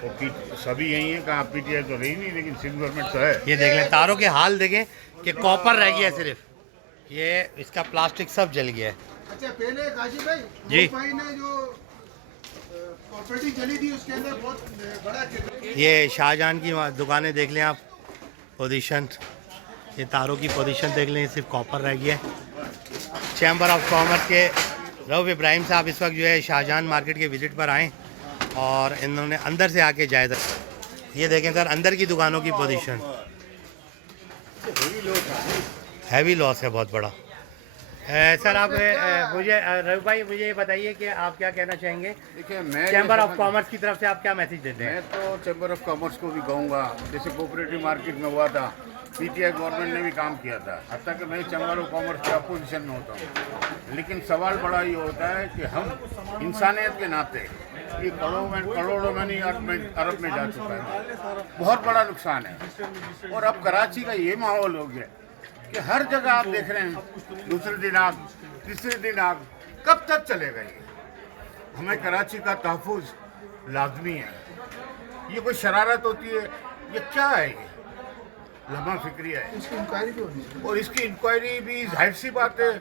सभी यही है, कहाँ पीटीआई तो रही नहीं, लेकिन सिंध गवर्नमेंट तो है। ये देख लें, तारों के हाल देखें कि कॉपर रह गया है सिर्फ, ये इसका प्लास्टिक सब जल गया है। अच्छा, पहले काजी भाई जी भाई ने जो प्रॉपर्टी चली थी उसके अंदर बहुत बड़ा ये शाहजहां की दुकानें देख लें आप, पोजीशन, ये तारों की पोजीशन देख लें, सिर्फ कॉपर रह गया है। चैम्बर ऑफ कॉमर्स के रऊफ इब्राहिम साहब इस वक्त जो है शाहजहां मार्केट के विज़िट पर आए और इन्होंने अंदर से आके जायज़ा, ये देखें सर अंदर की दुकानों की पोजीशन, हैवी लॉस है बहुत बड़ा। सर आप मुझे रऊफ भाई मुझे ये बताइए कि आप क्या कहना चाहेंगे, देखिए, मैं चैम्बर ऑफ कॉमर्स की तरफ से आप क्या मैसेज देते हैं? मैं तो चैम्बर ऑफ कॉमर्स को भी कहूँगा, जैसे कोऑपरेटिव मार्केट में हुआ था, पीटीआई गवर्नमेंट ने भी काम किया था, हत्ता कि मैं चैम्बर ऑफ कॉमर्स के अपोजिशन में होता हूँ, लेकिन सवाल बड़ा ये होता है कि हम इंसानियत के नाते ये करोड़ों में नहीं अरब में जा चुका है, बहुत बड़ा नुकसान है। और अब कराची का ये माहौल हो गया कि हर जगह आप देख रहे हैं, दूसरे दिन आग, तीसरे दिन आग, कब तक चलेगा ये? हमें कराची का तहफ़्फ़ुज़ लाजमी है। ये कोई शरारत होती है, ये क्या है? ये लम्हा फिक्री है, इसकी इंक्वायरी भी होनी चाहिए। और इसकी इंक्वायरी भी जाहिर सी बात है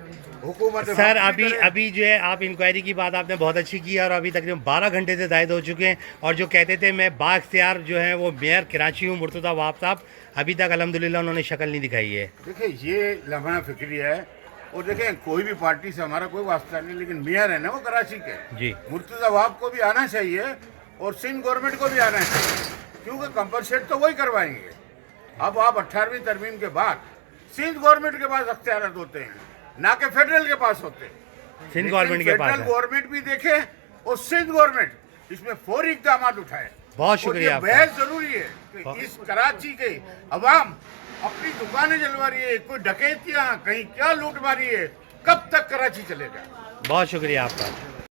हुकूमत सर अभी जो है आप इंक्वायरी की बात आपने बहुत अच्छी की और अभी तकरीबन 12 घंटे से जायद हो चुके हैं, और जो कहते थे मैं बाख्तियार जो है वो मेयर कराची हूँ मुर्तज़ा वहाब साहब, अभी तक अल्हम्दुलिल्लाह उन्होंने शक्ल नहीं दिखाई है। देखिए, ये लम्हा फिक्री है। और देखें, कोई भी पार्टी से हमारा कोई वास्ता नहीं, लेकिन मेयर है ना वो कराची के, जी मुर्तज़ा वहाब को भी आना चाहिए और सिंध गवर्नमेंट को भी आना चाहिए, क्योंकि कंपनसेट तो वही करवाएंगे। अब आप 18वीं तरमीम के बाद सिंध गवर्नमेंट के पास अख्तियार होते हैं, ना कि फेडरल के पास होते हैं। सिंध गवर्नमेंट के पास फेडरल गवर्नमेंट भी देखे और सिंध गवर्नमेंट इसमें फौरी इक़दाम उठाए। बहुत शुक्रिया आपका। बेहद जरूरी है कि इस कराची के अवाम अपनी दुकानें जलवा रही है, कोई डकैतियां, कहीं क्या लूट मारी है, कब तक कराची चलेगा? बहुत शुक्रिया आपका।